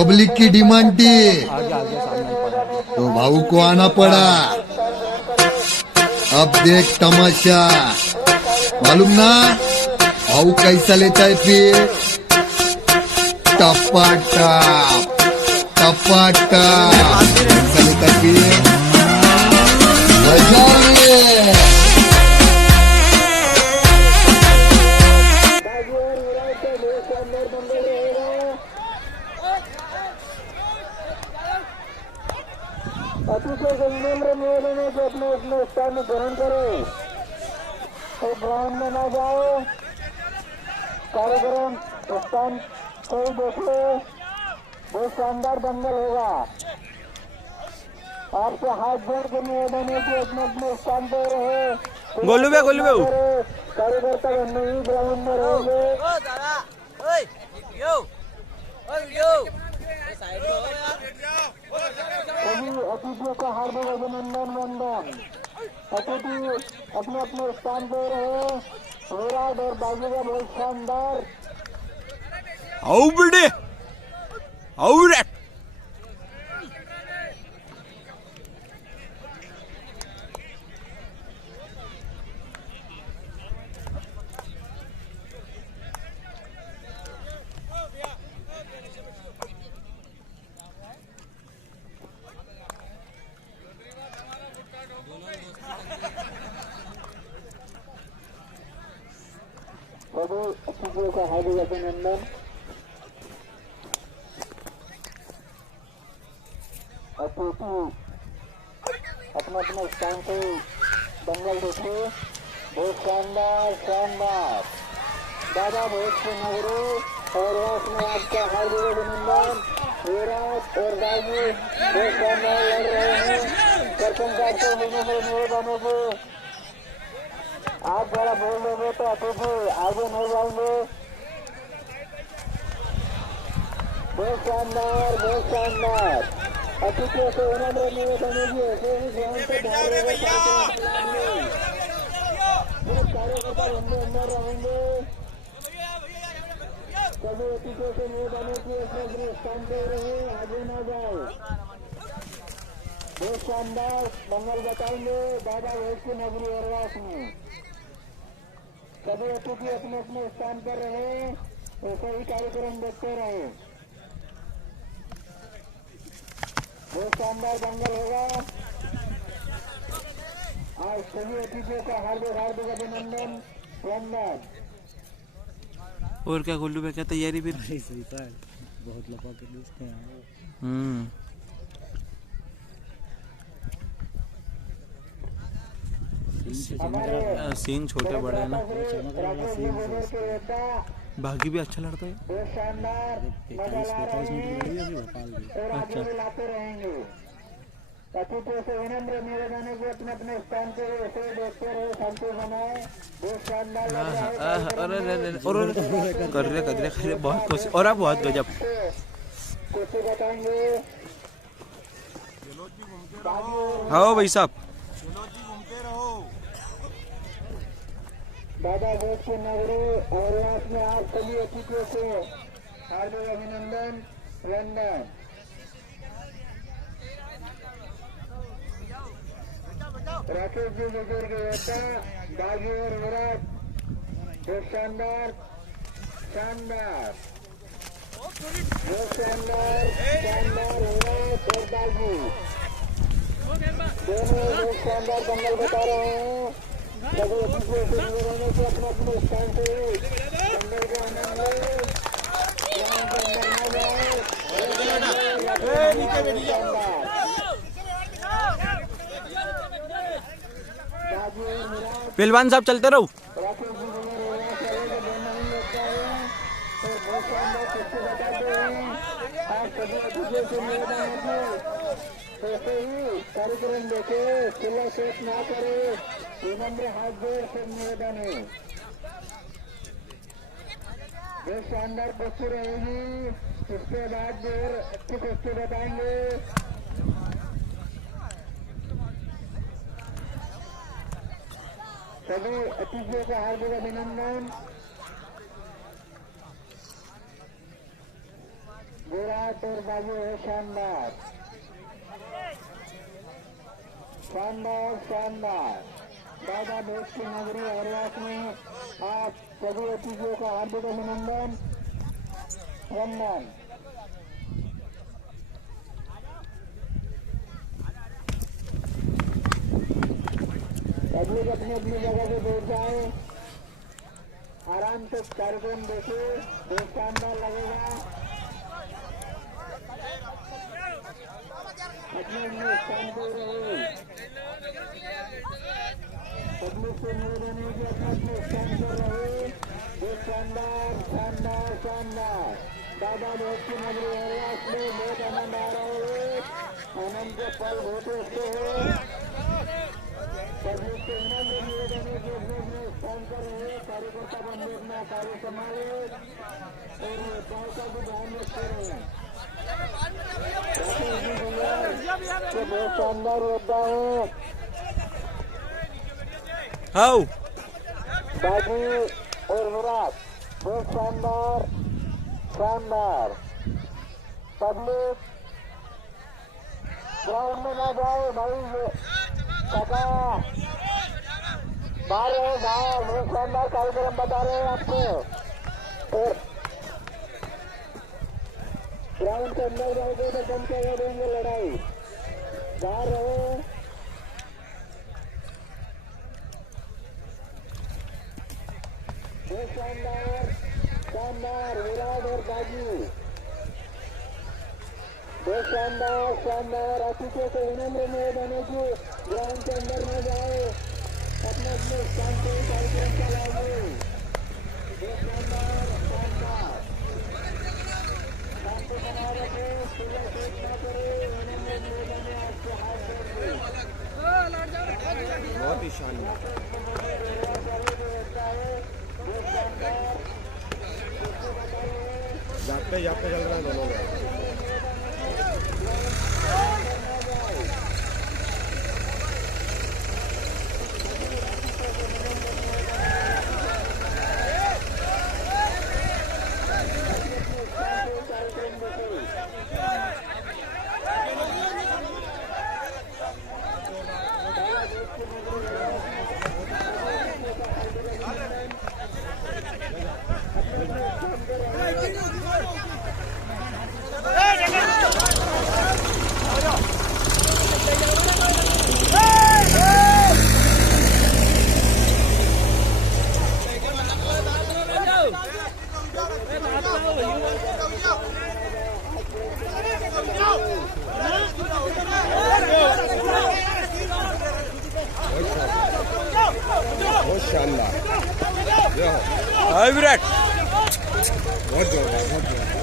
Public की demand थी तो भाऊ को आना पड़ा। अब देख तमाशा, मालूम ना भाऊ कैसा लेता है फिर। टपाटप टपाटप कैसा लेता है फिर, मजा है। अतिशय विनम्र निवेदन है कि अपने अपने स्थान में ग्रहण करें, तो ग्राउंड में ना जाओ। कार्यक्रम स्थान कोई देखे, बहुत शानदार दंगल होगा। आपसे हाथ जोड़ के निवेदन है कि अपने अपने स्थान पर रहे। गोलू बे कार्यकर्ता बनने ही ग्राउंड में रहेंगे। सभी अतिथियों का हार्दिक अभिनंदन वंदन। अतिथि अपने अपने स्थान पर रहे। विराट और बाजीगर बहुत शानदार। सभी अतिथियों का हार्दिक अभिनंदन। अतिथि अपने अपने स्थान से दंगल देखे, बहुत शानदार शानदार। दादा बहुत से नगरों और उसमें आपका हार्दिक अभिनंदन। विराट और बाजी बहुत शानदार लड़ रहे हैं। सरपंच से निवेदन को आप जरा बोल दोगे तो अतिथि आगे नहीं जाएंगे। बहुत शानदार बहुत शानदार। अतिथियों से विनम्र निवेदन है ऐसे ही ग्राउंड से बाहर कार्यकर्ता अंदर रहेंगे। सभी अतिथियों से निवेदन है कि अपने स्थान पर रहे, आगे न जाए। बहुत शानदार मंगल बताएंगे दादा वैद की नगरी अरवास में। सभी अतिथि अपने अपने स्थान पर रहे, ऐसे ही कार्यक्रम देखते रहे। बहुत शानदार दंगल होगा। आज सभी अतिथियों का हार्दिक हार्दिक अभिनंदन वंदन। और क्या गोलू भाई, क्या तैयारी फिर? बहुत लपा के लिए सीन छोटे बड़े है ना। बागी भी अच्छा लड़ता है। बहुत शानदार लाते रहेंगे। अतिथियों से विनम्र निवेदन है कि अपने अपने स्थान पर ऐसे देखते रहे, शांति बनाए। बहुत शानदार कर रहे बहुत कोशिश और आप बहुत गजब कोशिश बताएंगे। हाँ भाई साहब, दादा भोज के नगरी और में आप सभी अतिथियों से हार्दिक अभिनंदन वंदन। राकेश जी बुजुर्ग योद्धा बागी और विराट बहुत शानदार शानदार बहुत शानदार शानदार विराट और बागी दोनों बहुत शानदार दंगल बता रहे हैं। सभी अतिथियों से निवेदन से अपने अपने स्थान से दंगल का आनंद ले। पहलवान साहब चलते रहो। कार्यक्रम देखे खुला शेष ना करे, विनम्र हाथ जोड़ से निवेदन है। जो शानदार कुश्ती रहेगी उसके बाद जो अच्छी कुश्ती बताएंगे। सभी अतिथियों का हार्दिक अभिनंदन। विराट और बाजू है शानदार शानदार शानदार। दादा देश की नगरी हरियाणा में आप सभी अतिथियों का हार्दिक अभिनंदन वंदन। पब्लिक अपनी अपनी जगह पे बैठ जाए, आराम से कार्यक्रम देखे, बहुत शानदार लगेगा। अपने अपने स्थान पर रहे, पब्लिक से निवेदन है कि अपने अपने स्थान पर रहे। बहुत शानदार शानदार शानदार। दादा बहुत की नगरी हरियाणा में बहुत आनंद आ रहा है, आनंद के पल बहुत अच्छे हैं। पब्लिक से निवेदन है कि अपने अपने स्थान पर रहे, कार्यकर्ता बन अपना कार्य संभाले और गाँव का भी ध्यान रखते रहे। बहुत शानदार होता है हाउ बाजी और विराट, बहुत शानदार शानदार। पब्लिक ग्राउंड में ना जाए भाई, काका बाहर रहे बाहर। बहुत शानदार कार्यक्रम बता रहे हैं आपको, और ग्राउंड के अंदर रहोगे तो कम से देंगे लड़ाई, बाहर रहो। बहुत शानदार शानदार विराट और बाजी, बहुत शानदार शानदार। अतिथियों को विनम्र निवेदन है कि ग्राउंड के अंदर न जाए, अपने अपने स्थान पर कार्यक्रम चलाइए। बहुत शानदार शानदार, शांति बनाए रखे, सुबह सेट न करे, विनम्र निवेदन है आपसे हाथ जोड़ के। बहुत ही शानदार। जाते जाते चल रहे हैं दोनों लोग। बहुत शानदार। हाय विराट, बहुत जोरदार बहुत जोरदार।